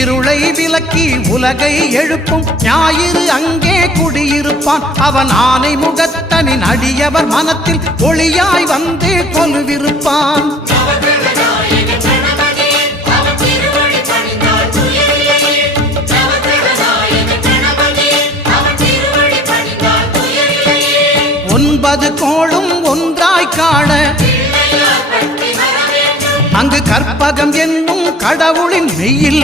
இருளை விலக்கி உலகை எழுப்பும் ஞாயிறு அங்கே குடியிருப்பான். அவன் ஆனை முகத்தனின் அடியவர் மனத்தில் ஒளியாய் வந்து கொலுவிருப்பான். ஒன்பது கோளும் ஒன்றாய் காண அங்கு கற்பகம் என்னும் கடவுளின் மெய்யில்